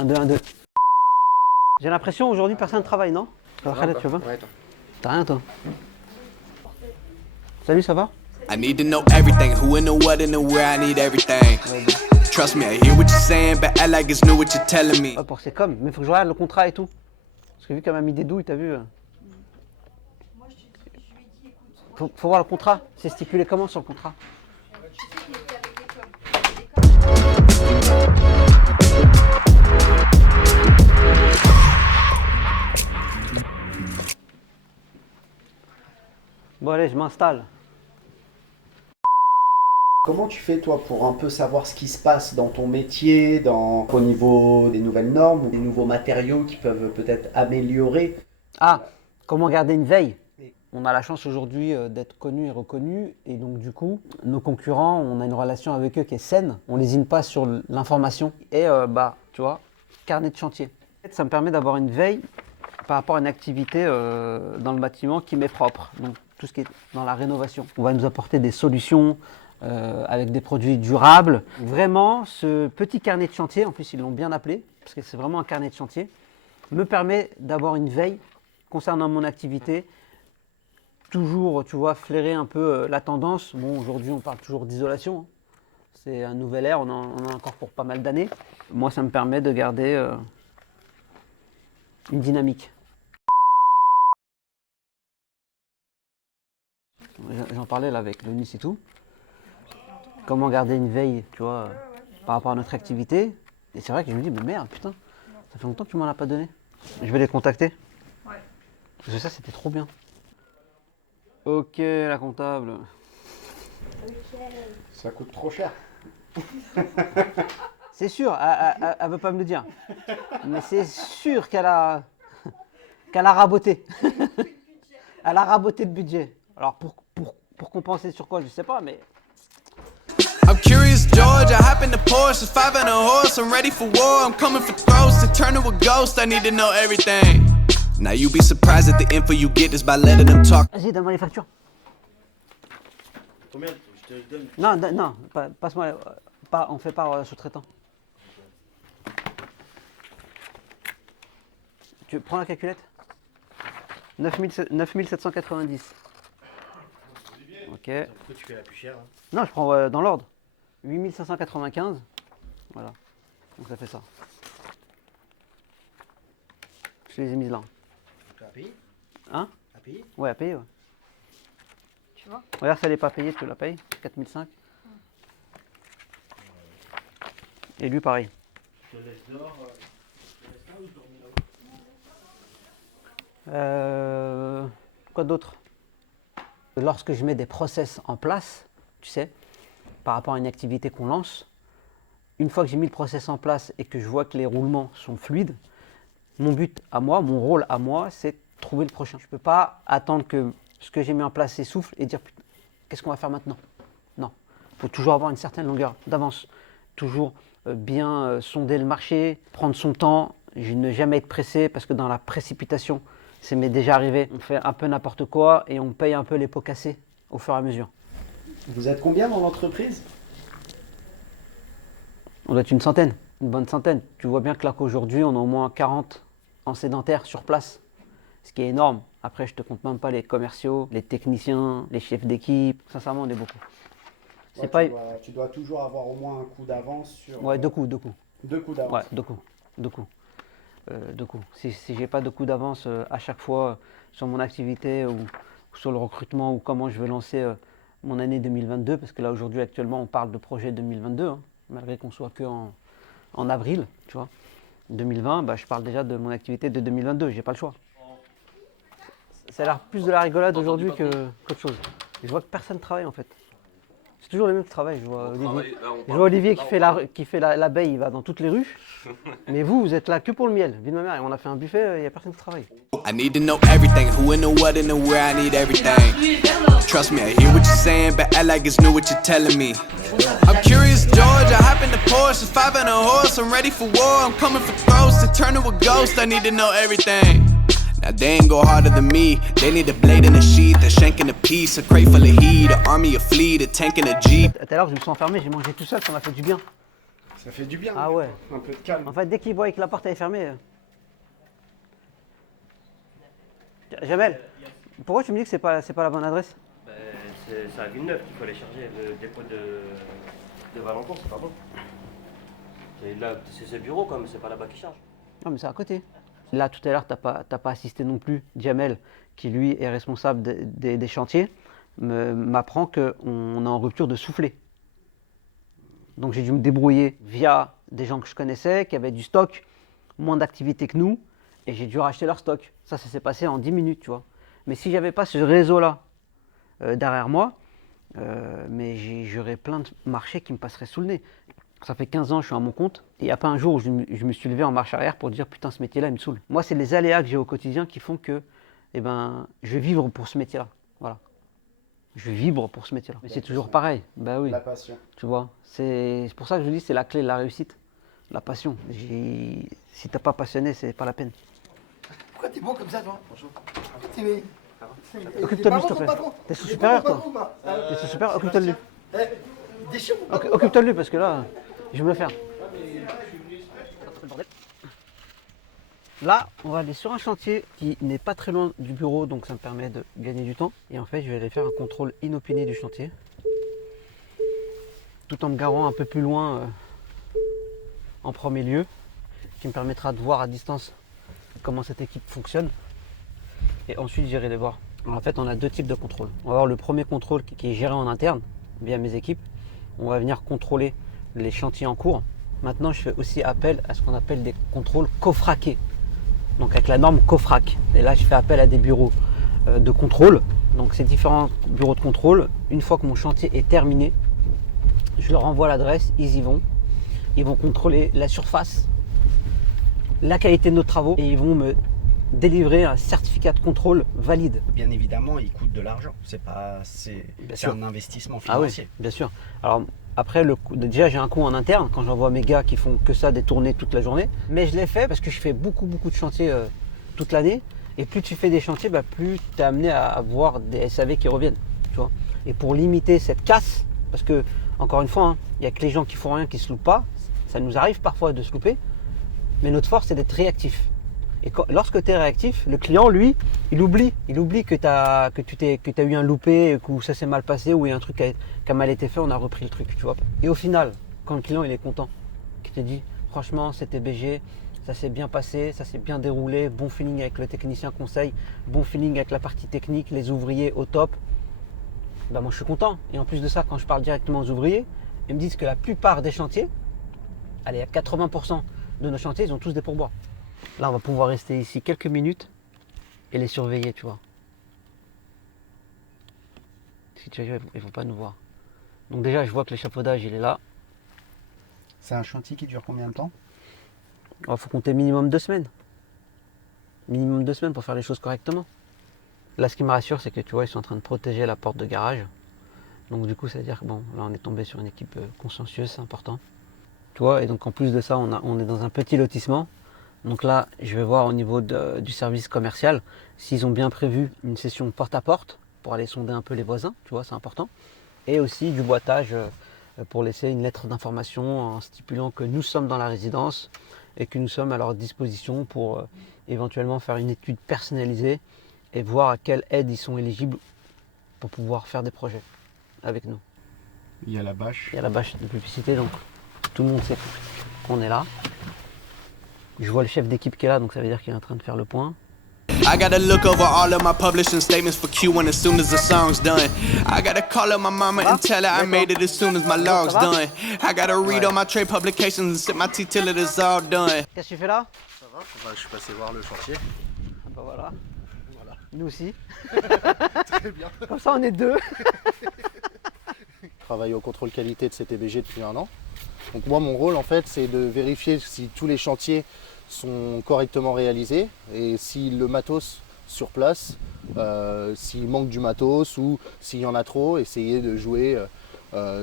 Un, deux, un, deux. J'ai l'impression aujourd'hui personne ne travaille, non? Khaled, tu vas bien? Ouais, toi. T'as rien toi? Salut, ça va? I need to know everything, who and the what and the where, I need everything. Trust me, I hear what you're saying, but I like it's new what you're telling me. Ouais, pour c'est comme, mais faut que je regarde le contrat et tout. Parce que vu qu'elle m'a mis des douilles, t'as vu? Moi, je lui ai dit, écoute, Faut voir le contrat. C'est stipulé comment sur le contrat? tu sais qu'il était avec l'école. Bon allez, je m'installe. Comment tu fais toi pour un peu savoir ce qui se passe dans ton métier, au niveau des nouvelles normes ou des nouveaux matériaux qui peuvent peut-être améliorer? Ah, comment garder une veille? On a la chance aujourd'hui d'être connu et reconnu, et donc du coup, nos concurrents, on a une relation avec eux qui est saine. On lésine pas sur l'information. Et tu vois, carnet de chantier. Ça me permet d'avoir une veille par rapport à une activité dans le bâtiment qui m'est propre. Donc tout ce qui est dans la rénovation. On va nous apporter des solutions avec des produits durables. Vraiment, ce petit carnet de chantier, en plus ils l'ont bien appelé, parce que c'est vraiment un carnet de chantier, me permet d'avoir une veille concernant mon activité. Toujours, tu vois, flairer un peu la tendance. Bon, aujourd'hui, on parle toujours d'isolation. Hein. C'est un nouvel ère, on en a encore pour pas mal d'années. Moi, ça me permet de garder une dynamique. J'en parlais là avec le Nice et tout. Comment garder une veille, tu vois, par rapport à notre activité. Et c'est vrai que je me dis, mais merde, putain, ça fait longtemps que tu m'en as pas donné. Je vais les contacter. Ouais. Parce que ça, c'était trop bien. Ok, la comptable. Ça coûte trop cher. C'est sûr, elle veut pas me le dire. Mais c'est sûr qu'elle a raboté. Elle a raboté le budget. Alors pour compenser sur quoi, je sais pas, mais... I'm curious, George. I hop in the Porsche, 5 and a horse. I'm ready for war. I'm coming for throats. To turn to a ghost, I need to know everything. Now you be surprised at the info you get is by letting them talk. Vas-y, donne-moi les factures. Combien? Je te donne. Non, passe-moi, on fait par sous-traitant. Tu prends la calculette? 9790. Ok. Pourquoi tu fais la plus chère? Hein? Non, je prends dans l'ordre. 8595. Voilà. Donc ça fait ça. Je les ai mises là. Tu as payé? Hein? À payer? Ouais, à payer, ouais. Tu vois? Regarde, si elle n'est pas payée, tu la payes. 4005. Et lui, pareil. Je te laisse dehors. Je te laisse là ou je dormais là-haut? Quoi d'autre? Lorsque je mets des process en place, tu sais, par rapport à une activité qu'on lance, une fois que j'ai mis le process en place et que je vois que les roulements sont fluides, mon but à moi, mon rôle à moi, c'est de trouver le prochain. Je ne peux pas attendre que ce que j'ai mis en place s'essouffle et dire qu'est-ce qu'on va faire maintenant? Non, il faut toujours avoir une certaine longueur d'avance, toujours bien sonder le marché, prendre son temps, ne jamais être pressé parce que dans la précipitation, ça m'est déjà arrivé, on fait un peu n'importe quoi et on paye un peu les pots cassés au fur et à mesure. Vous êtes combien dans l'entreprise? On doit être une centaine, une bonne centaine. Tu vois bien que là qu'aujourd'hui, on a au moins 40 en sédentaire sur place, ce qui est énorme. Après, je te compte même pas les commerciaux, les techniciens, les chefs d'équipe. Sincèrement, on est beaucoup. Ouais, tu dois toujours avoir au moins un coup d'avance sur... Ouais, deux coups. Deux coups d'avance. Ouais, deux coups. Si j'ai pas de coup d'avance à chaque fois sur mon activité ou sur le recrutement ou comment je vais lancer mon année 2022, parce que là aujourd'hui actuellement on parle de projet 2022, hein, malgré qu'on soit que en avril, tu vois. 2020, je parle déjà de mon activité de 2022, j'ai pas le choix. Ça a l'air plus de la rigolade aujourd'hui qu'autre chose. Je vois que personne ne travaille en fait. C'est toujours les mêmes qui travaillent. Je vois Olivier qui fait l'abeille, il va dans toutes les rues. Mais vous êtes là que pour le miel. Vie de ma mère, on a fait un buffet, il n'y a personne qui travaille. I need to know everything, who and the what and the where, I need everything. Trust me, I hear what you're saying, but I like it's new what you're telling me. I'm curious, George. I hop in the Porsche, 5 and a horse. I'm ready for war. I'm coming for throats. To turn to a ghost, I need to know everything. Now they ain't go harder than me. They need a blade and a sheath, a shank and a piece, a crate full of heat, an army, a fleet, a tank and a jeep. Tout à l'heure, je me suis enfermé, j'ai mangé tout seul, ça m'a fait du bien. Ça fait du bien. Ah ouais. Un peu de calme. En fait, dès qu'il voit que la porte est fermée. Jamel, pourquoi tu me dis que c'est pas la bonne adresse? Ben, c'est à Villeneuve qu'il faut aller charger le dépôt de Valencourt, c'est pas bon. Et là, c'est ce bureau comme c'est pas là-bas qui charge. Non, mais c'est à côté. Là, tout à l'heure, t'as pas assisté non plus. Jamel, qui lui est responsable des chantiers, m'apprend qu'on est en rupture de soufflet. Donc j'ai dû me débrouiller via des gens que je connaissais, qui avaient du stock, moins d'activité que nous, et j'ai dû racheter leur stock. Ça s'est passé en 10 minutes, tu vois. Mais si j'avais pas ce réseau-là derrière moi, mais j'aurais plein de marchés qui me passeraient sous le nez. Ça fait 15 ans que je suis à mon compte, et il n'y a pas un jour où je me suis levé en marche arrière pour dire putain, ce métier-là, il me saoule. Moi, c'est les aléas que j'ai au quotidien qui font que je vais vivre pour ce métier-là. Voilà. Je vibre pour ce métier-là. Mais c'est toujours pareil. Bah oui. La passion. Tu vois, c'est pour ça que je dis c'est la clé de la réussite, la passion. Si t'es pas passionné, c'est pas la peine. Pourquoi t'es bon comme ça, toi? Bonjour. T'es... Occupe-toi de lui, s'il te plaît. T'es sous supérieur, toi. T'es sous supérieur, occupe-toi de lui. Déchire mon patron. Occupe-toi de lui, parce que là, je vais me le faire. Là, on va aller sur un chantier qui n'est pas très loin du bureau, donc ça me permet de gagner du temps. Et en fait, je vais aller faire un contrôle inopiné du chantier, tout en me garant un peu plus loin en premier lieu, qui me permettra de voir à distance comment cette équipe fonctionne. Et ensuite, j'irai les voir. Alors, en fait, on a deux types de contrôle. On va avoir le premier contrôle qui est géré en interne via mes équipes. On va venir contrôler les chantiers en cours. Maintenant, je fais aussi appel à ce qu'on appelle des contrôles cofraqués. Donc avec la norme COFRAC. Et là, je fais appel à des bureaux de contrôle. Donc ces différents bureaux de contrôle, une fois que mon chantier est terminé, je leur envoie l'adresse, ils y vont. Ils vont contrôler la surface, la qualité de nos travaux et ils vont me délivrer un certificat de contrôle valide. Bien évidemment, il coûte de l'argent. C'est un investissement financier. Ah oui, bien sûr. Alors après, déjà j'ai un coût en interne quand j'envoie mes gars qui font que ça, des tournées toute la journée. Mais je l'ai fait parce que je fais beaucoup de chantiers toute l'année. Et plus tu fais des chantiers, plus tu es amené à avoir des SAV qui reviennent. Tu vois. Et pour limiter cette casse, parce que encore une fois, il n'y a que les gens qui font rien qui se loupent pas. Ça nous arrive parfois de se louper. Mais notre force, c'est d'être réactif. Et lorsque tu es réactif, le client, lui, il oublie que tu as eu un loupé, que ça s'est mal passé, ou il y a un truc qui a mal été fait, on a repris le truc, tu vois. Et au final, quand le client il est content, qu'il te dit franchement c'était BG, ça s'est bien passé, ça s'est bien déroulé, bon feeling avec le technicien conseil, bon feeling avec la partie technique, les ouvriers au top, moi je suis content. Et en plus de ça, quand je parle directement aux ouvriers, ils me disent que la plupart des chantiers, allez, à 80% de nos chantiers, ils ont tous des pourboires. Là, on va pouvoir rester ici quelques minutes et les surveiller, tu vois. Si tu vois, ils ne vont pas nous voir. Donc déjà, je vois que l'échafaudage, il est là. C'est un chantier qui dure combien de temps? Il faut compter minimum 2 semaines. Minimum 2 semaines pour faire les choses correctement. Là, ce qui me rassure, c'est que tu vois, ils sont en train de protéger la porte de garage. Donc du coup, ça veut dire que bon, là, on est tombé sur une équipe consciencieuse, c'est important. Tu vois, et donc en plus de ça, on est dans un petit lotissement. Donc là, je vais voir au niveau du service commercial s'ils ont bien prévu une session porte-à-porte pour aller sonder un peu les voisins, tu vois, c'est important. Et aussi du boitage pour laisser une lettre d'information en stipulant que nous sommes dans la résidence et que nous sommes à leur disposition pour éventuellement faire une étude personnalisée et voir à quelle aide ils sont éligibles pour pouvoir faire des projets avec nous. Il y a la bâche. Il y a la bâche de publicité, donc tout le monde sait qu'on est là. Je vois le chef d'équipe qui est là, donc ça veut dire qu'il est en train de faire le point. I gotta look over all of my publishing statements for Q1 as soon as the song's done. I gotta call up my mama and tell her I made it as soon as my log's done. I gotta read all my trade publications and sip my tea till it is all done. Qu'est-ce que tu fais là? Ça va, je suis passé voir le chantier. Ah bah voilà. Nous aussi. Très bien. Comme ça on est deux. Je travaille au contrôle qualité de CTBG depuis 1 an. Donc moi mon rôle en fait c'est de vérifier si tous les chantiers sont correctement réalisés et si le matos sur place, s'il manque du matos ou s'il y en a trop, essayer de jouer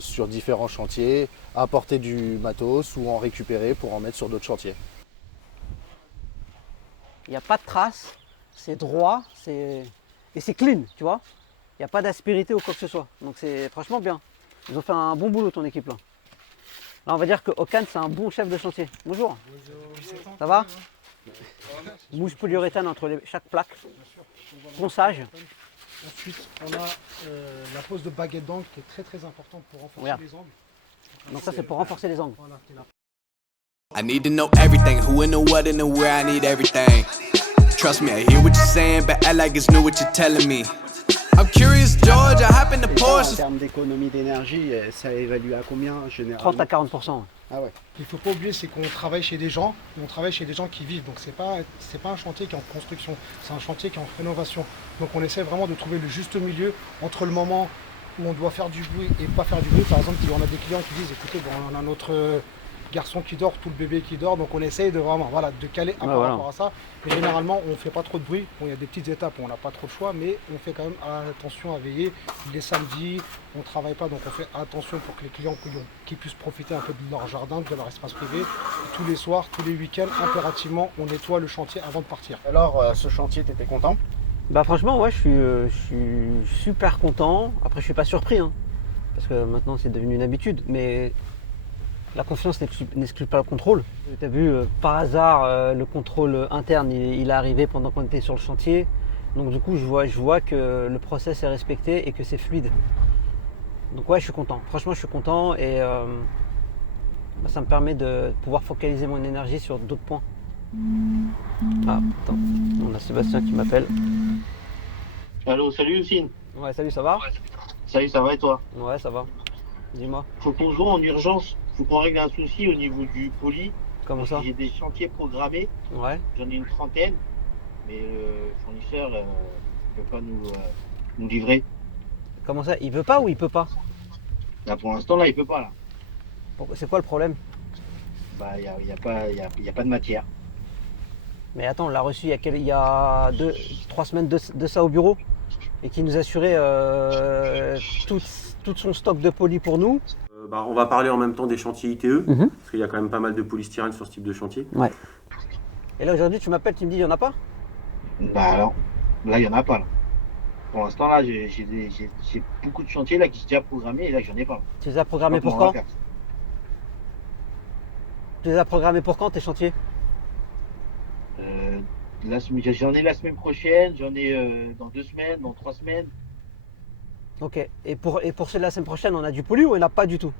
sur différents chantiers, apporter du matos ou en récupérer pour en mettre sur d'autres chantiers. Il n'y a pas de traces, c'est droit, et c'est clean, tu vois. Il n'y a pas d'aspérité ou quoi que ce soit. Donc c'est franchement bien. Ils ont fait un bon boulot ton équipe là. Là, on va dire que Okan, c'est un bon chef de chantier. Bonjour. Ça va? Mouche polyuréthane entre chaque plaque. Ponçage. Ensuite, on a la pose de baguette d'angle qui est très très importante pour renforcer Regarde. les angles. Donc ça, c'est pour renforcer les angles. Voilà, c'est la I need to know everything, who and the what and the where, I need everything. Trust me, I hear what you're saying, but act like it's new what you're telling me. I'm curious, George, I happen to Et ça, Porsche. en termes d'économie d'énergie, ça évalue à combien généralement? 30 à 40%. Ah ouais. Il ne faut pas oublier, c'est qu'on travaille chez des gens, mais on travaille chez des gens qui vivent. Donc c'est pas un chantier qui est en construction, c'est un chantier qui est en rénovation. Donc on essaie vraiment de trouver le juste milieu entre le moment où on doit faire du bruit et pas faire du bruit. Par exemple, on a des clients qui disent, écoutez, bon, on a notre garçon qui dort, tout le bébé qui dort, donc on essaye de vraiment de caler un peu par rapport à ça. Mais généralement, on ne fait pas trop de bruit. Bon, il y a des petites étapes où on n'a pas trop de choix, mais on fait quand même attention à veiller. Les samedis, on ne travaille pas, donc on fait attention pour que les clients qui puissent profiter un peu de leur jardin, de leur espace privé. Et tous les soirs, tous les week-ends, impérativement, on nettoie le chantier avant de partir. Alors, ce chantier, t'étais content? Bah franchement, ouais, je suis super content. Après, je suis pas surpris, hein, parce que maintenant, c'est devenu une habitude. Mais la confiance n'exclut pas le contrôle. Tu as vu, par hasard, le contrôle interne, il est arrivé pendant qu'on était sur le chantier. Donc du coup, je vois que le process est respecté et que c'est fluide. Donc ouais, je suis content. Franchement, je suis content et ça me permet de pouvoir focaliser mon énergie sur d'autres points. Ah, attends, on a Sébastien qui m'appelle. Allô, salut Lucine. Ouais, salut, ça va? Salut, ça va et toi? Ouais, ça va. Dis-moi. Faut qu'on joue en urgence. Faut qu'on règle un souci au niveau du poli. Comment ça? J'ai des chantiers programmés. Ouais. J'en ai une trentaine. Mais le fournisseur ne peut pas nous livrer. Comment ça? Il veut pas ou il peut pas? Là, pour l'instant, là, il peut pas. Là. C'est quoi le problème? Bah, il y a pas de matière. Mais attends, on l'a reçu il y a 3 semaines de ça au bureau et qui nous assurait tout son stock de poly pour nous. On va parler en même temps des chantiers ITE, Mhm. parce qu'il y a quand même pas mal de polystyrène sur ce type de chantier. Ouais. Et là aujourd'hui tu m'appelles, tu me dis il n'y en a pas? Bah alors, là, il n'y en a pas. Là. Pour l'instant, là, j'ai beaucoup de chantiers là, qui sont déjà programmés et là, j'en ai pas. Tu les as programmés pour Comment on quand? va faire. Tu les as programmés pour quand tes chantiers? J'en ai la semaine prochaine, j'en ai dans 2 semaines, dans 3 semaines. Ok. Et pour ceux de la semaine prochaine, on a du poly ou il n'y en a pas du tout?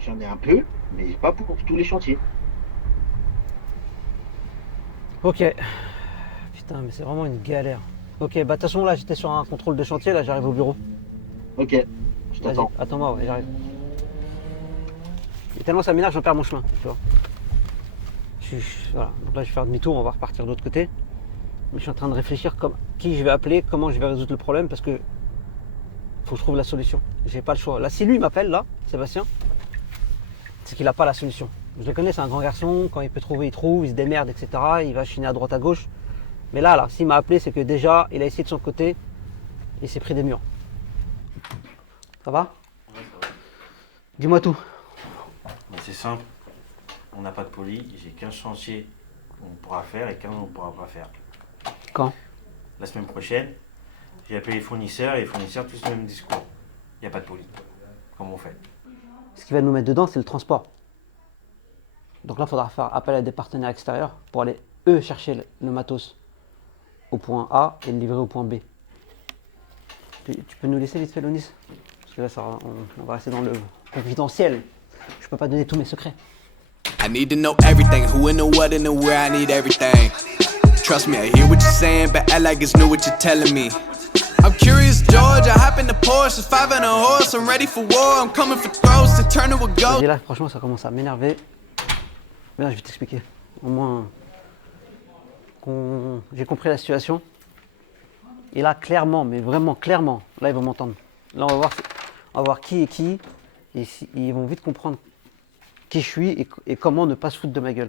J'en ai un peu, mais pas pour tous les chantiers. Ok. Putain, mais c'est vraiment une galère. Ok, bah de toute façon là j'étais sur un contrôle de chantier, là j'arrive au bureau. Ok, je Vas-y, t'attends. attends-moi, ouais, j'arrive. Et tellement ça m'énerve, j'en perds mon chemin, tu vois. Voilà, donc là je vais faire demi-tour, on va repartir de l'autre côté. Mais je suis en train de réfléchir qui je vais appeler, comment je vais résoudre le problème, parce que faut que je trouve la solution. J'ai pas le choix. Là, si lui m'appelle, là, Sébastien, c'est qu'il n'a pas la solution. Je le connais, c'est un grand garçon, quand il peut trouver, il trouve, il se démerde, etc. Il va chiner à droite à gauche. Mais là, s'il m'a appelé, c'est que déjà, il a essayé de son côté, et il s'est pris des murs. Ça va? Ouais, ça va. Dis-moi tout. C'est simple, on n'a pas de poly, j'ai 15 chantiers qu'on pourra faire et 15 on ne pourra pas faire. Quand? La semaine prochaine, j'ai appelé les fournisseurs et les fournisseurs tous le même discours. Il n'y a pas de poly. Comment on fait? Ce qui va nous mettre dedans, c'est le transport. Donc là, il faudra faire appel à des partenaires extérieurs pour aller, eux, chercher le matos au point A et le livrer au point B. Tu peux nous laisser vite fait, Lonis? Parce que là, on va rester dans le confidentiel. Je peux pas donner tous mes secrets. I need to know everything, who and the what and the where, I need everything. Trust me, I hear what you're saying, but act like it's new what you're telling me. I'm curious, George, I hop in the Porsche, 5 and a horse, I'm ready for war, I'm coming for throats, to turn to a ghost. Et là, franchement, ça commence à m'énerver. Mais là, je vais t'expliquer. Au moins, j'ai compris la situation. Et là, clairement, mais vraiment clairement, là, ils vont m'entendre. Là, on va voir qui est qui. Et ils vont vite comprendre qui je suis et comment ne pas se foutre de ma gueule.